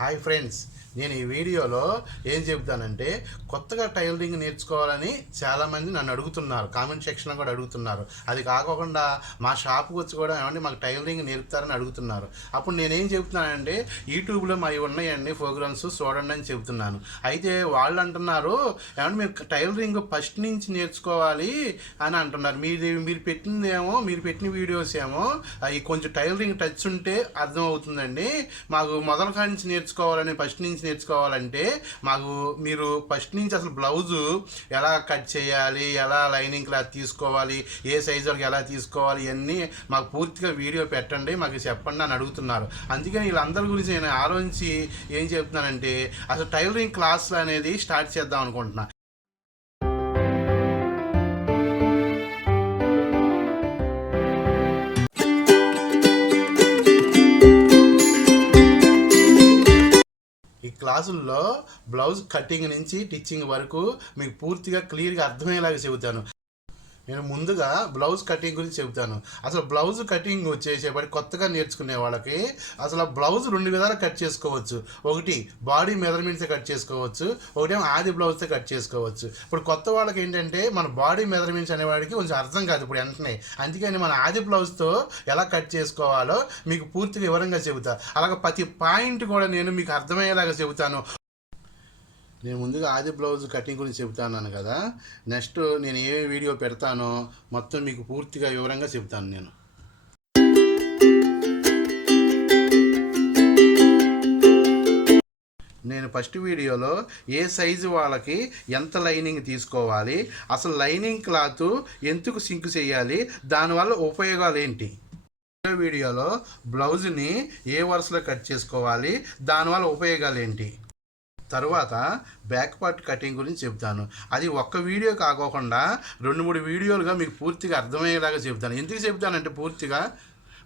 Hi friends, నేను ఈ వీడియోలో ఏం చెబుతానంటే కొత్తగా టైలరింగ్ నేర్చుకోవాలని చాలామంది నన్ను అడుగుతున్నారు, కామెంట్ సెక్షన్లో కూడా అడుగుతున్నారు. అది కాకుండా మా షాప్కి వచ్చి కూడా ఏమంటే మాకు టైలరింగ్ నేర్పుతారని అడుగుతున్నారు. అప్పుడు నేనేం చెబుతున్నానంటే యూట్యూబ్లో మావి ఉన్నాయండి ప్రోగ్రామ్స్ చూడండి అని చెబుతున్నాను. అయితే వాళ్ళు అంటున్నారు ఏమంటే మీరు టైలరింగ్ ఫస్ట్ నుంచి నేర్చుకోవాలి అని అంటున్నారు. మీరు పెట్టిన వీడియోస్ ఏమో అవి కొంచెం టైలరింగ్ టచ్ ఉంటే అర్థమవుతుందండి. మాకు మొదల కాడి నుంచి నేర్చుకోవాలని ఫస్ట్ నుంచి నేర్చుకోవాలంటే మీరు ఫస్ట్ నుంచి అసలు బ్లౌజు ఎలా కట్ చేయాలి, ఎలా లైనింగ్ క్లాత్ తీసుకోవాలి, ఏ సైజు వరకు ఎలా తీసుకోవాలి, ఇవన్నీ మాకు పూర్తిగా వీడియో పెట్టండి, మాకు చెప్పండి అని అడుగుతున్నారు. అందుకని వీళ్ళందరి గురించి నేను ఆలోచించి ఏం చెప్తున్నానంటే అసలు టైలరింగ్ క్లాసులు అనేది స్టార్ట్ చేద్దాం అనుకుంటున్నా. ఈ క్లాసుల్లో బ్లౌజ్ కటింగ్ నుంచి టిచ్చింగ్ వరకు మీకు పూర్తిగా క్లియర్గా అర్థమయ్యేలాగా చెబుతాను. నేను ముందుగా బ్లౌజ్ కటింగ్ గురించి చెబుతాను. అసలు బ్లౌజ్ కటింగ్ వచ్చేసేపటి కొత్తగా నేర్చుకునే వాళ్ళకి అసలు బ్లౌజ్ రెండు విధాలు కట్ చేసుకోవచ్చు. ఒకటి బాడీ మెజర్మెంట్స్ కట్ చేసుకోవచ్చు, ఒకటేమో ఆది బ్లౌజ్తో కట్ చేసుకోవచ్చు. ఇప్పుడు కొత్త వాళ్ళకి ఏంటంటే మన బాడీ మెజర్మెంట్స్ అనేవాడికి కొంచెం అర్థం కాదు ఇప్పుడు వెంటనే. అందుకని మన ఆది బ్లౌజ్తో ఎలా కట్ చేసుకోవాలో మీకు పూర్తిగా వివరంగా చెబుతా. అలాగే ప్రతి పాయింట్ కూడా నేను మీకు అర్థమయ్యేలాగా చెబుతాను. నేను ముందుగా ఆది బ్లౌజ్ కటింగ్ గురించి చెబుతాను కదా, నెక్స్ట్ నేను ఏ వీడియో పెడతానో మొత్తం మీకు పూర్తిగా వివరంగా చెబుతాను. నేను ఫస్ట్ వీడియోలో ఏ సైజు వాళ్ళకి ఎంత లైనింగ్ తీసుకోవాలి, అసలు లైనింగ్ క్లాత్ ఎందుకు సింక్ చేయాలి, దానివల్ల ఉపయోగాలు ఏంటి, వీడియోలో బ్లౌజ్ని ఏ వరుసలో కట్ చేసుకోవాలి, దానివల్ల ఉపయోగాలు ఏంటి, తర్వాత బ్యాక్ పార్ట్ కటింగ్ గురించి చెప్తాను. అది ఒక్క వీడియో కాకోకుండా 2-3 వీడియోలుగా మీకు పూర్తిగా అర్థమయ్యేలాగా చెప్తాను. ఎందుకు చెప్తానంటే పూర్తిగా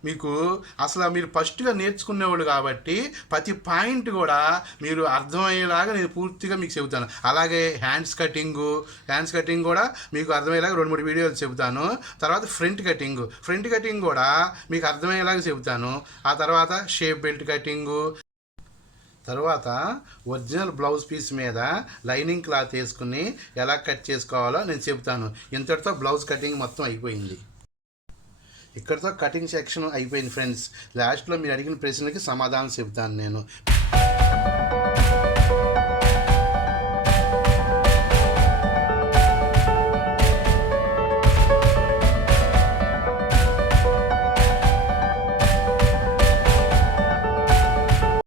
మీరు ఫస్ట్గా నేర్చుకునేవాళ్ళు కాబట్టి ప్రతి పాయింట్ కూడా మీరు అర్థమయ్యేలాగా నేను పూర్తిగా మీకు చెబుతాను. అలాగే హ్యాండ్స్ కటింగ్ కూడా మీకు అర్థమయ్యేలాగా 2-3 వీడియోలు చెబుతాను. తర్వాత ఫ్రంట్ కటింగ్ కూడా మీకు అర్థమయ్యేలాగా చెబుతాను. ఆ తర్వాత షేప్ బెల్ట్ కటింగు, తర్వాత ఒరిజినల్ బ్లౌజ్ పీస్ మీద లైనింగ్ క్లాత్ వేసుకుని ఎలా కట్ చేసుకోవాలో నేను చెబుతాను. ఇంతటితో బ్లౌజ్ కటింగ్ మొత్తం అయిపోయింది. ఇక్కడితో కటింగ్ సెక్షన్ అయిపోయింది ఫ్రెండ్స్. లాస్ట్లో మీరు అడిగిన ప్రశ్నలకి సమాధానం చెబుతాను నేను.